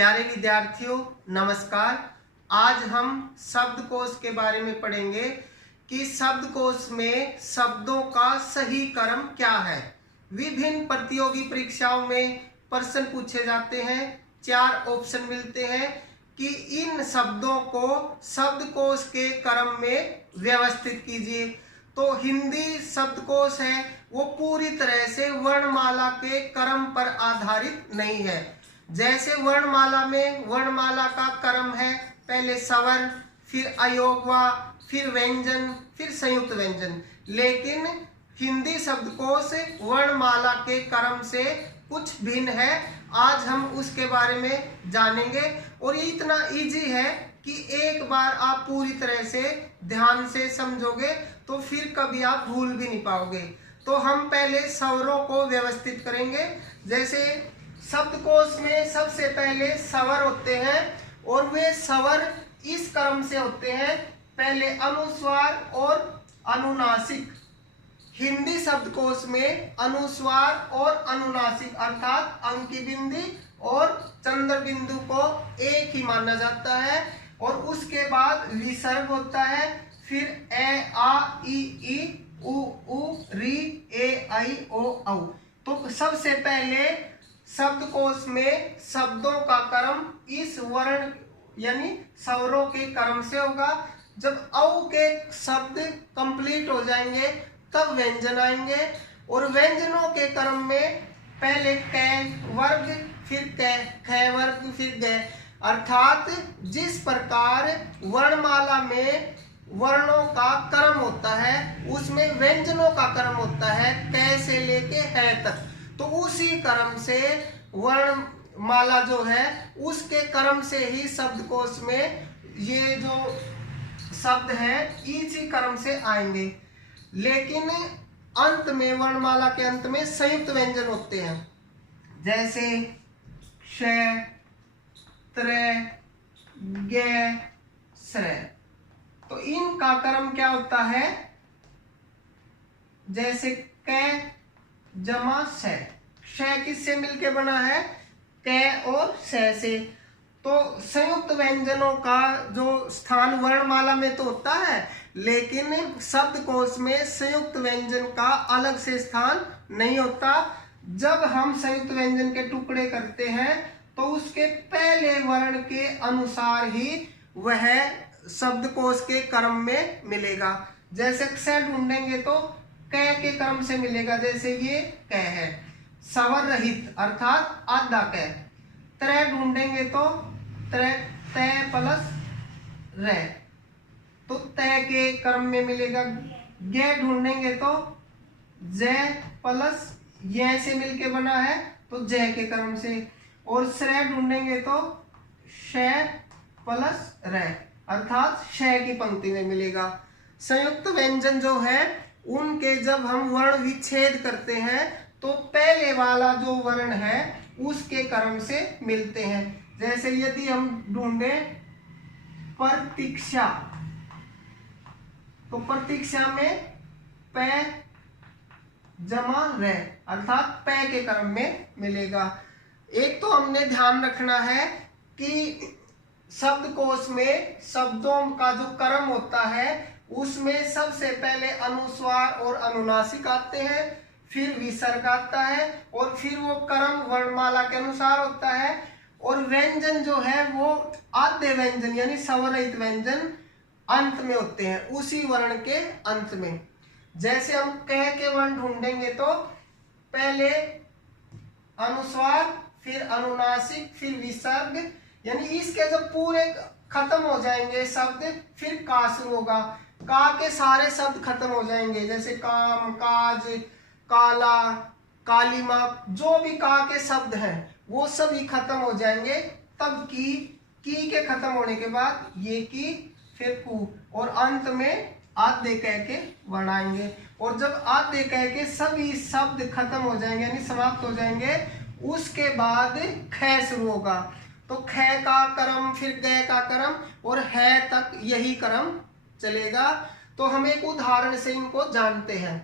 प्यारे विद्यार्थियों नमस्कार। आज हम शब्दकोश के बारे में पढ़ेंगे कि शब्दकोश में शब्दों का सही क्रम क्या है। विभिन्न प्रतियोगी परीक्षाओं में प्रश्न पूछे जाते हैं, 4 ऑप्शन मिलते हैं कि इन शब्दों को शब्दकोश के क्रम में व्यवस्थित कीजिए। तो हिंदी शब्दकोश है वो पूरी तरह से वर्णमाला के क्रम पर आधारित नहीं है। जैसे वर्णमाला में वर्णमाला का क्रम है, पहले स्वर, फिर अयोगवा, फिर व्यंजन, फिर संयुक्त व्यंजन। लेकिन हिंदी शब्दकोश वर्णमाला के क्रम से कुछ भिन्न है। आज हम उसके बारे में जानेंगे और ये इतना इजी है कि एक बार आप पूरी तरह से ध्यान से समझोगे तो फिर कभी आप भूल भी नहीं पाओगे। तो हम पहले स्वरों को व्यवस्थित करेंगे। जैसे शब्दकोश में सबसे पहले स्वर होते हैं और वे स्वर इस क्रम से होते हैं, पहले अनुस्वार और अनुनासिक। हिंदी शब्दकोश में अनुस्वार और अनुनासिक अर्थात अंकी बिंदी और चंद्र बिंदु को एक ही माना जाता है। और उसके बाद विसर्ग होता है, फिर ए आ ई उ ऊ री ए आई ओ औ। तो सबसे पहले शब्दकोश में शब्दों का क्रम इस वर्ण यानी स्वरों के क्रम से होगा। जब औ के शब्द कंप्लीट हो जाएंगे तब व्यंजन आएंगे और व्यंजनों के क्रम में पहले कै वर्ग, फिर कै वर्ग, फिर ग। अर्थात जिस प्रकार वर्णमाला में वर्णों का क्रम होता है उसमें व्यंजनों का क्रम होता है कै से लेके है तक। तो उसी क्रम से वर्णमाला जो है उसके क्रम से ही शब्दकोश में ये जो शब्द है इसी क्रम से आएंगे। लेकिन अंत में वर्णमाला के अंत में संयुक्त व्यंजन होते हैं, जैसे श, त्र, ग, स्र। तो इनका क्रम क्या होता है, जैसे कै जमा श। श किससे मिलके बना है, कै और श से। तो संयुक्त व्यंजनों का जो स्थान वर्णमाला में तो होता है, लेकिन शब्दकोश में संयुक्त व्यंजन का अलग से स्थान नहीं होता। जब हम संयुक्त व्यंजन के टुकड़े करते हैं तो उसके पहले वर्ण के अनुसार ही वह शब्दकोश के क्रम में मिलेगा। जैसे क्ष ढूंढेंगे तो कै के क्रम से मिलेगा, जैसे ये कै है। स्वर रहित अर्थात आधा कै। त्र ढूंढेंगे तो तय प्लस रे, तो तय के क्रम में मिलेगा। ग ढूंढेंगे तो जय प्लस य से मिलके बना है तो जय के क्रम से। और श्र ढूंढेंगे तो श प्लस रे अर्थात श की पंक्ति में मिलेगा। संयुक्त व्यंजन जो है उनके जब हम वर्ण विच्छेद करते हैं तो पहले वाला जो वर्ण है उसके क्रम से मिलते हैं। जैसे यदि हम ढूंढे प्रतीक्षा, तो प्रतीक्षा में पै जमा रे अर्थात पै के क्रम में मिलेगा। एक तो हमने ध्यान रखना है कि शब्दकोश में शब्दों का जो क्रम होता है उसमें सबसे पहले अनुस्वार और अनुनासिक आते हैं, फिर विसर्ग आता है और फिर वो क्रम वर्णमाला के अनुसार होता है। और व्यंजन जो है वो आद्य व्यंजन यानी स्वर रहित व्यंजन अंत में होते हैं, उसी वर्ण के अंत में। जैसे हम कह के वर्ण ढूंढेंगे तो पहले अनुस्वार, फिर अनुनासिक, फिर विसर्ग, यानी इसके जब पूरे खत्म हो जाएंगे शब्द फिर का शुरू होगा। का के सारे शब्द खत्म हो जाएंगे, जैसे काम, काज, काला, कालीमा, जो भी का के शब्द हैं वो सभी खत्म हो जाएंगे। तब की के खत्म होने के बाद ये की, फिर कु, और अंत में आधे कह के वर्ण आएंगे। और जब आधे कह के सभी शब्द खत्म हो जाएंगे यानी समाप्त हो जाएंगे, उसके बाद ख शुरू होगा। तो ख का क्रम, फिर ग का क्रम और है तक यही क्रम चलेगा। तो हम एक उदाहरण से इनको जानते हैं।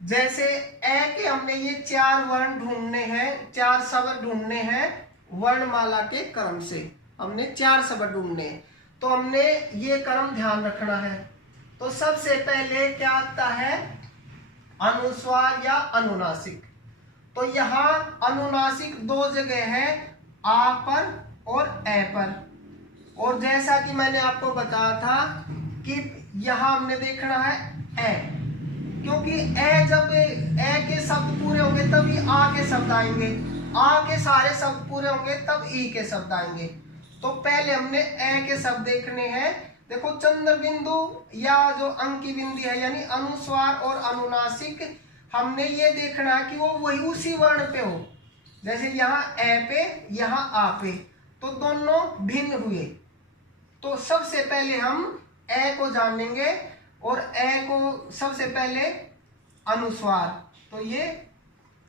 जैसे ए के हमने ये 4 वर्ण ढूंढने हैं, 4 स्वर ढूंढने हैं वर्णमाला के क्रम से। हमने 4 शब्द ढूंढने हैं, तो हमने ये क्रम ध्यान रखना है। तो सबसे पहले क्या आता है, अनुस्वार या अनुनासिक। तो यहाँ अनुनासिक 2 जगह है, आ पर और ए पर। और जैसा कि मैंने आपको बताया था कि यहाँ हमने देखना है ए, क्योंकि ए जब ए के शब्द पूरे होंगे तभी आ के शब्द आएंगे, आ के सारे शब्द पूरे होंगे तब ई के शब्द आएंगे। तो पहले हमने ए के शब्द देखने हैं। देखो चंद्र बिंदु या जो अंकी बिंदी है यानी अनुस्वार और अनुनासिक, हमने ये देखना है कि वो वही उसी वर्ण पे हो। जैसे यहाँ ए पे, यहाँ आ पे, तो दोनों भिन्न हुए। तो सबसे पहले हम ए को जानेंगे और ए को सबसे पहले अनुस्वार, तो ये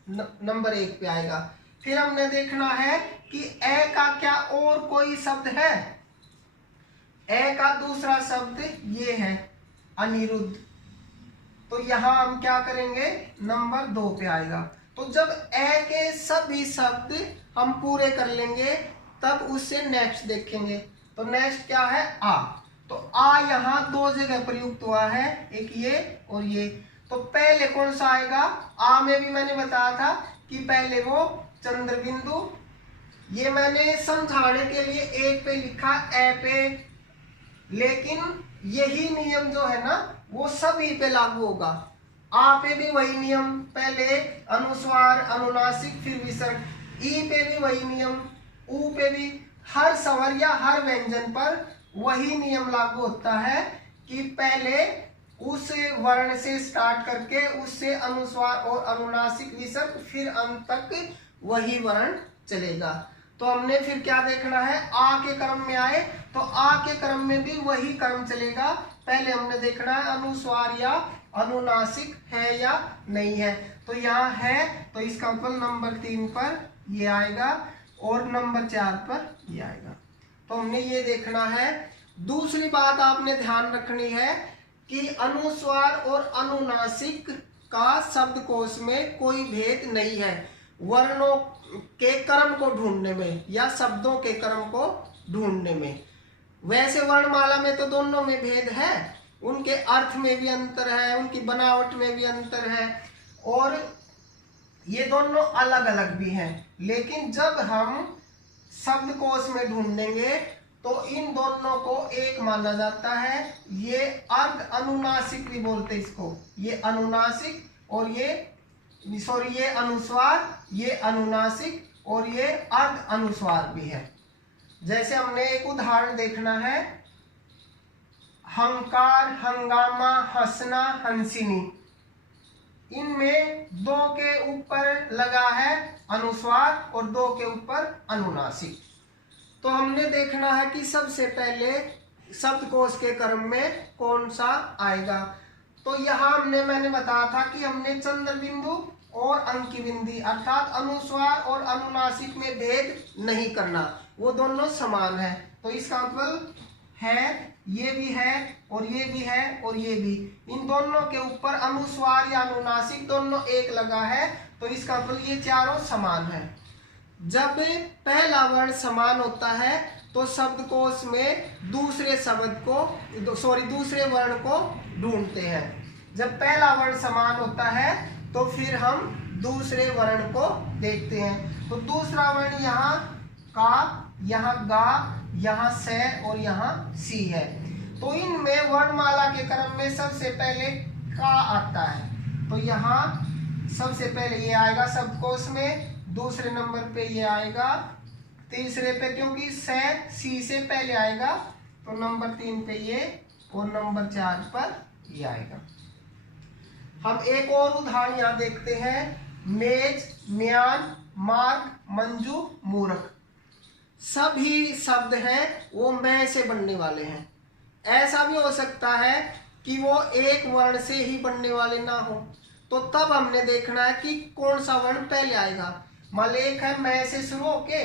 नंबर 1 पे आएगा। फिर हमने देखना है कि ए का क्या और कोई शब्द है। ए का दूसरा शब्द ये है अनिरुद्ध, तो यहां हम क्या करेंगे, नंबर 2 पे आएगा। तो जब ए के सभी शब्द हम पूरे कर लेंगे तब उससे नेक्स्ट देखेंगे। तो नेक्स्ट क्या है, आ। तो आ यहाँ 2 जगह प्रयुक्त हुआ है, एक ये और ये। तो पहले कौन सा आएगा, आ में भी मैंने बताया था कि पहले वो चंद्र बिंदु, ये मैंने समझाने के लिए 1 पे लिखा, ए पे, लेकिन यही नियम जो है ना वो सभी पे लागू होगा। आ पे भी वही नियम, पहले अनुस्वार अनुनासिक फिर विसर्ग। ई पे भी वही नियम, ऊ पे भी, हर स्वर या हर व्यंजन पर वही नियम लागू होता है कि पहले उस वर्ण से स्टार्ट करके उससे अनुस्वार और अनुनासिक विसर्ग फिर अंत तक वही वर्ण चलेगा। तो हमने फिर क्या देखना है, आ के क्रम में आए तो आ के क्रम में भी वही क्रम चलेगा। पहले हमने देखना है अनुस्वार या अनुनासिक है या नहीं है। तो यहाँ है तो इसका मतलब नंबर 3 पर ये आएगा और नंबर 4 पर ये आएगा। तो हमने ये देखना है। दूसरी बात आपने ध्यान रखनी है कि अनुस्वार और अनुनासिक का शब्दकोश में कोई भेद नहीं है वर्णों के क्रम को ढूंढने में या शब्दों के क्रम को ढूंढने में। वैसे वर्णमाला में तो दोनों में भेद है, उनके अर्थ में भी अंतर है, उनकी बनावट में भी अंतर है और ये दोनों अलग अलग भी हैं। लेकिन जब हम शब्दकोश में ढूंढेंगे तो इन दोनों को एक माना जाता है। ये अर्ध अनुनासिक भी बोलते इसको, ये अनुनासिक और ये अनुस्वार, ये अनुनासिक और ये अर्ध अनुस्वार भी है। जैसे हमने एक उदाहरण देखना है, हंकार, हंगामा, हंसना, हंसिनी, इनमें 2 के ऊपर लगा है अनुस्वार और 2 के ऊपर अनुनासिक। तो हमने देखना है कि सबसे पहले शब्दकोश के क्रम में कौन सा आएगा। तो यहाँ मैंने बताया था कि हमने चंद्र बिंदु और अंकी बिंदी अर्थात अनुस्वार और अनुनासिक में भेद नहीं करना, वो दोनों समान है। तो इसका मतलब है ये भी है और ये भी है और ये भी, इन दोनों के ऊपर अनुस्वार या अनुनासिक दोनों एक लगा है। तो इसका मतलब ये चारों समान है। जब पहला वर्ण समान होता है तो शब्दकोश में दूसरे वर्ण को ढूंढते हैं। जब पहला वर्ण समान होता है तो फिर हम दूसरे वर्ण को देखते हैं। तो दूसरा वर्ण यहाँ का, यहाँ गा, यहाँ से और यहाँ सी है। तो इनमें वर्णमाला के क्रम में सबसे पहले का आता है। तो यहाँ सबसे पहले ये आएगा शब्दकोश में, दूसरे नंबर पे ये आएगा, तीसरे पे क्योंकि से सी से पहले आएगा तो नंबर 3 पे ये और नंबर 4 पर ये आएगा। हम एक और उदाहरण यहाँ देखते हैं, मेज, म्यान, मार्ग, मंजू, मूर्ख। सभी शब्द हैं वो मैं से बनने वाले हैं। ऐसा भी हो सकता है कि वो एक वर्ण से ही बनने वाले ना हो, तो तब हमने देखना है कि कौन सा वर्ण पहले आएगा। मान एक है मैं से शुरू होके,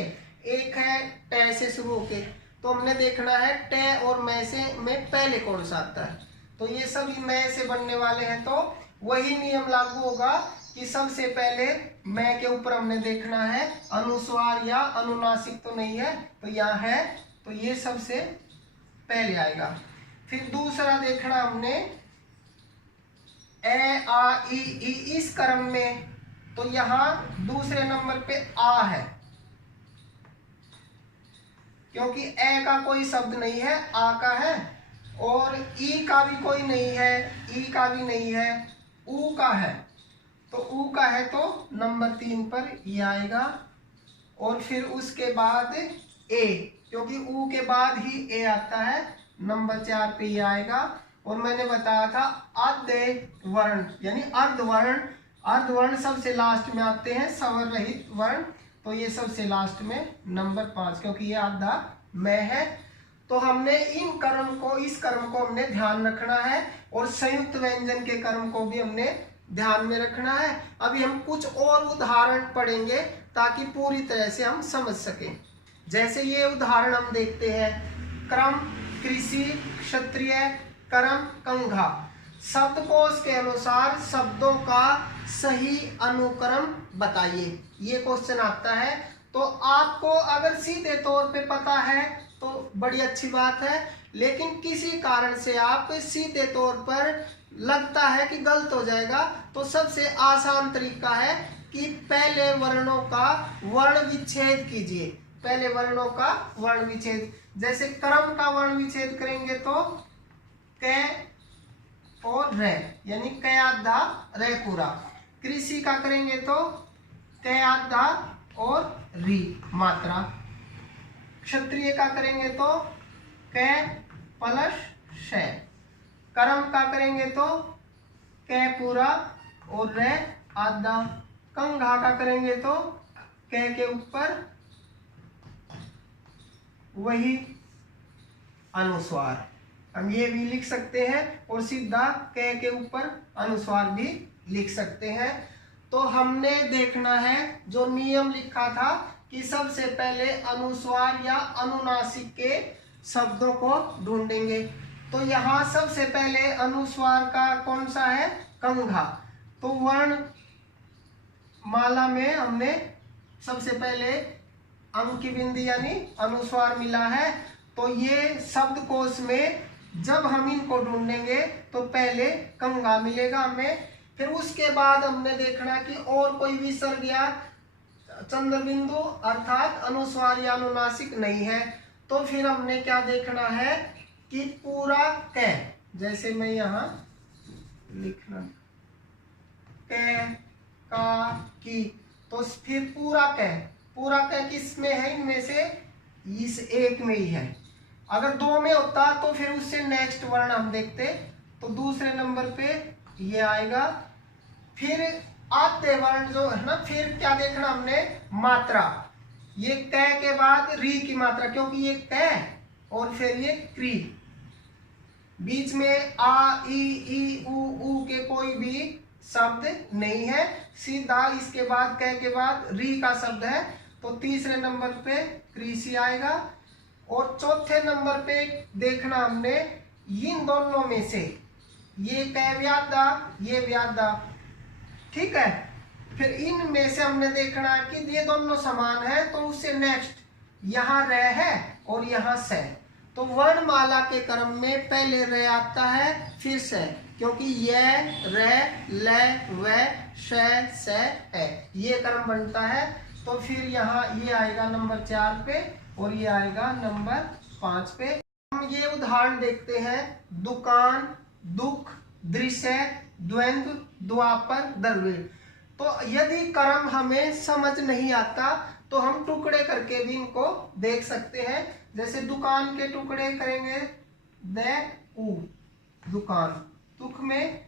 एक है टे से शुरू होके, तो हमने देखना है टे और मैं से में पहले कौन सा आता है। तो ये सभी मैं से बनने वाले हैं तो वही नियम लागू होगा कि कि सबसे पहले मैं के ऊपर हमने देखना है अनुस्वार या अनुनासिक तो नहीं है, तो यहाँ है, तो ये सबसे पहले आएगा। फिर दूसरा देखना हमने ए आ ई ई इस क्रम में, तो यहाँ दूसरे नंबर पे आ है, क्योंकि ए का कोई शब्द नहीं है, आ का है, और ई का भी कोई नहीं है, ई का भी नहीं है, ऊ का है, तो ऊ का है तो नंबर 3 पर ये आएगा। और फिर उसके बाद ए, क्योंकि ऊ के बाद ही ए आता है, नंबर 4 पे ये आएगा। और मैंने बताया था अर्ध वर्ण यानी अर्धवर्ण, अर्धवर्ण सबसे लास्ट में आते हैं, स्वर रहित वर्ण, तो ये सबसे लास्ट में नंबर 5, क्योंकि ये आधा मैं है। तो हमने इन कर्म को, इस कर्म को हमने ध्यान रखना है, और संयुक्त व्यंजन के कर्म को भी हमने ध्यान में रखना है। अभी हम कुछ और उदाहरण पढ़ेंगे ताकि पूरी तरह से हम समझ सकें। जैसे ये उदाहरण हम देखते हैं, क्रम कृषि क्षत्रिय कर्म कंघा। शब्दकोश के अनुसार शब्दों का सही अनुक्रम बताइए, ये क्वेश्चन आता है। तो आपको अगर सीधे तौर पे पता है तो बड़ी अच्छी बात है, लेकिन किसी कारण से आप सीधे तौर पर लगता है कि गलत हो जाएगा, तो सबसे आसान तरीका है कि पहले वर्णों का वर्ण विच्छेद कीजिए। पहले वर्णों का वर्ण विच्छेद, जैसे क्रम का वर्ण विच्छेद करेंगे तो क और रे, यानी क आधा रे पूरा। कृषि का करेंगे तो क आधा और री मात्रा। क्षत्रिय का करेंगे तो क प्लस श। कर्म का करेंगे तो क पूरा और रे आधा। कंघा का करेंगे तो क के ऊपर वही अनुस्वार, हम ये भी लिख सकते हैं, और सीधा क के ऊपर अनुस्वार भी लिख सकते हैं। तो हमने देखना है जो नियम लिखा था कि सबसे पहले अनुस्वार या अनुनासिक के शब्दों को ढूंढेंगे। तो यहाँ सबसे पहले अनुस्वार का कौन सा है, कंघा। तो वर्ण माला में हमने सबसे पहले अंक की बिंदी यानी अनुस्वार मिला है। तो ये शब्दकोश में जब हम इनको ढूंढेंगे तो पहले कंघा मिलेगा हमें। फिर उसके बाद हमने देखना कि और कोई विसर्ग या चंद्र बिंदु अर्थात अनुस्वार या अनुनासिक नहीं है, तो फिर हमने क्या देखना है कि पूरा क, जैसे मैं यहाँ लिखना क का की, तो फिर पूरा क किस में है, इनमें से इस एक में ही है। अगर 2 में होता तो फिर उससे नेक्स्ट वर्ण हम देखते, तो दूसरे नंबर पे ये आएगा। फिर आते वर्ण जो है ना, फिर क्या देखना हमने, मात्रा। ये क के बाद री की मात्रा, क्योंकि ये क और फिर ये क्री, बीच में आ ई ई ऊ के कोई भी शब्द नहीं है, सीधा इसके बाद क के बाद री का शब्द है, तो तीसरे नंबर पे कृषि आएगा। और चौथे नंबर पे देखना हमने इन दोनों में से, ये क व्यादा ये व्यादा, ठीक है। फिर इन में से हमने देखना कि ये दोनों समान है, तो उससे नेक्स्ट यहाँ र है और यहाँ स। तो वर्णमाला के क्रम में पहले र आता है फिर स, क्योंकि य र ल व श स है, ये क्रम बनता है। तो फिर यहाँ ये आएगा नंबर 4 पे और ये आएगा नंबर 5 पे। हम ये उदाहरण देखते हैं, दुकान, दुख, दृश्य, द्वंद्व, द्वापर, द्रविड़। तो यदि क्रम हमें समझ नहीं आता तो हम टुकड़े करके भी इनको देख सकते हैं। जैसे दुकान के टुकड़े करेंगे द उ, दुकान। दुख में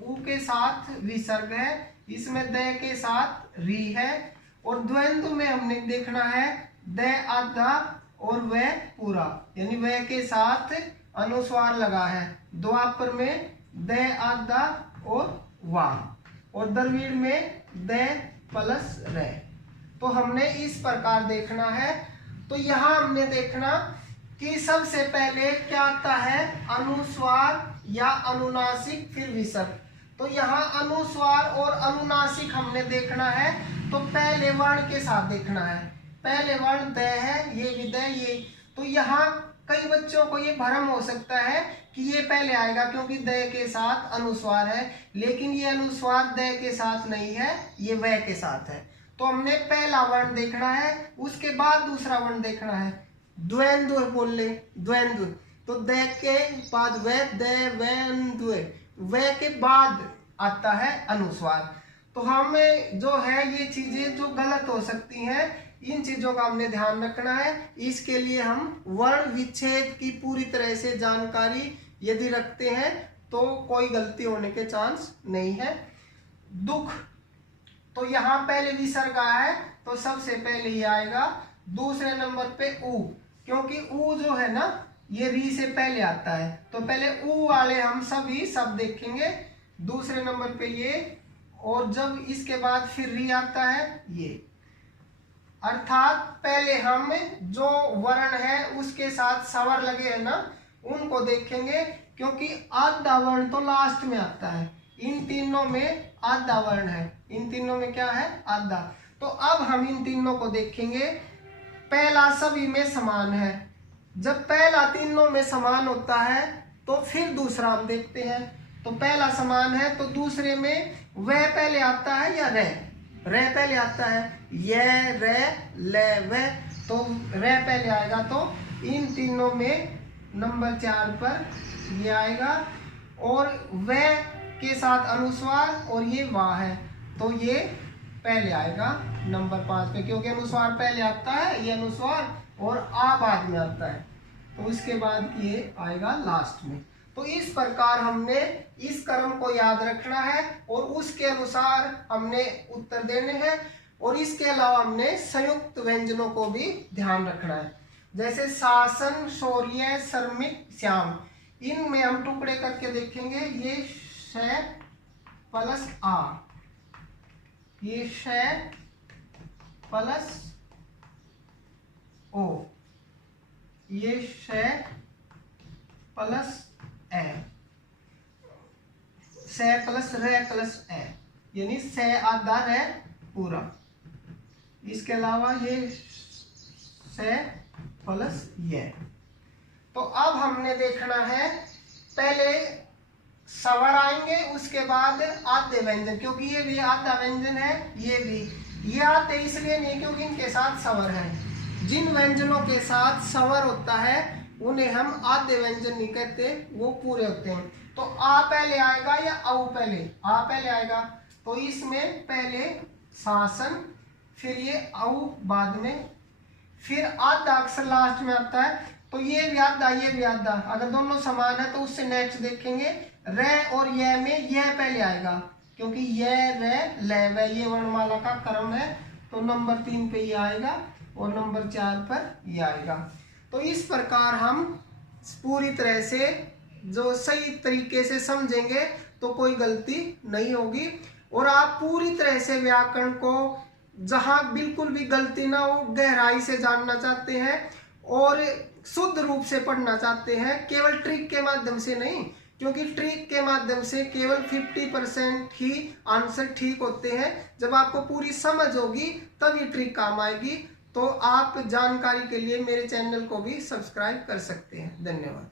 उ के साथ विसर्ग है, इसमें द के साथ री है। और द्वंद्व में हमने देखना है द आधा और वह पूरा, यानी वह के साथ अनुस्वार लगा है। द्वापर में द आधा और वाह, और द्रविड़ में द प्लस रे। तो हमने इस प्रकार देखना है। तो यहाँ हमने देखना कि सबसे पहले क्या आता है, अनुस्वार या अनुनासिक फिर विसर्ग। तो यहाँ अनुस्वार और अनुनासिक हमने देखना है, तो पहले वर्ण के साथ देखना है। पहले वर्ण द है, ये विदय ये, तो यहाँ कई बच्चों को ये भ्रम हो सकता है कि ये पहले आएगा क्योंकि द के साथ अनुस्वार है, लेकिन ये अनुस्वार द के साथ नहीं है, ये वह के साथ है। तो हमने पहला वर्ण देखना है, उसके बाद दूसरा वर्ण देखना है। द्वंद्व बोल ले, द्वंद्व, तो द के बाद वह, द द्वंद्व, वह के बाद आता है अनुस्वार। तो हमें जो है ये चीजें जो गलत हो सकती हैं, इन चीजों का हमने ध्यान रखना है। इसके लिए हम वर्ण विच्छेद की पूरी तरह से जानकारी यदि रखते हैं तो कोई गलती होने के चांस नहीं है। दुख, तो यहाँ पहले विसर्ग है तो सबसे पहले ही आएगा। दूसरे नंबर पे ऊ, क्योंकि ऊ जो है ना ये री से पहले आता है, तो पहले ऊ वाले हम सभी सब देखेंगे। दूसरे नंबर पे ये, और जब इसके बाद फिर री आता है ये, अर्थात पहले हम जो वर्ण है उसके साथ स्वर लगे है ना उनको देखेंगे, क्योंकि आधा वर्ण तो लास्ट में आता है। इन तीनों में आधा वर्ण है, इन तीनों में क्या है, आधा। तो अब हम इन तीनों को देखेंगे। पहला सभी में समान है, जब पहला तीनों में समान होता है तो फिर दूसरा हम देखते हैं। तो पहला समान है तो दूसरे में वह पहले आता है या रह पहले आता है, ये रे ले वह, तो रे पहले आएगा। तो इन तीनों में नंबर 4 पर ये आएगा, और वह के साथ अनुस्वार और ये वाह है, तो ये पहले आएगा नंबर 5 पे, क्योंकि अनुस्वार पहले आता है, ये अनुस्वार, और आ बाद में आता है, तो इसके बाद ये आएगा लास्ट में। तो इस प्रकार हमने इस क्रम को याद रखना है और उसके अनुसार हमने उत्तर देने हैं। और इसके अलावा हमने संयुक्त व्यंजनों को भी ध्यान रखना है, जैसे शासन, शौर्य, श्रमिक, श्याम, इनमें हम टुकड़े करके देखेंगे। ये श प्लस आ, ये श प्लस ओ, ये श प्लस ए, से प्लस रे प्लस ए, यानी से आधा रे पूरा। इसके अलावा ये से प्लस ये। तो अब हमने देखना है, पहले स्वर आएंगे, उसके बाद आधे व्यंजन, क्योंकि ये भी आधा व्यंजन है, ये आधे इसलिए नहीं क्योंकि इनके साथ स्वर है। जिन व्यंजनों के साथ स्वर होता है उन्हें हम आधे व्यंजन नहीं कहते, वो पूरे होते हैं। तो आ पहले आएगा या औ पहले, आ पहले आएगा, तो इसमें पहले शासन, फिर ये औ बाद में, फिर आधा अक्षर लास्ट में आता है, तो ये भी आधा ये भी आधा, अगर दोनों समान है तो उससे नेक्स्ट देखेंगे। रे और ये में यह पहले आएगा, क्योंकि ये रे ले वे ये वर्णमाला का क्रम है, तो नंबर 3 पे ये आएगा और नंबर 4 पर ये आएगा। तो इस प्रकार हम पूरी तरह से जो सही तरीके से समझेंगे तो कोई गलती नहीं होगी, और आप पूरी तरह से व्याकरण को जहां बिल्कुल भी गलती ना हो, गहराई से जानना चाहते हैं और शुद्ध रूप से पढ़ना चाहते हैं, केवल ट्रिक के माध्यम से नहीं, क्योंकि ट्रिक के माध्यम से केवल 50% ही आंसर ठीक होते हैं। जब आपको पूरी समझ होगी तभी ट्रिक काम आएगी। तो आप जानकारी के लिए मेरे चैनल को भी सब्सक्राइब कर सकते हैं। धन्यवाद।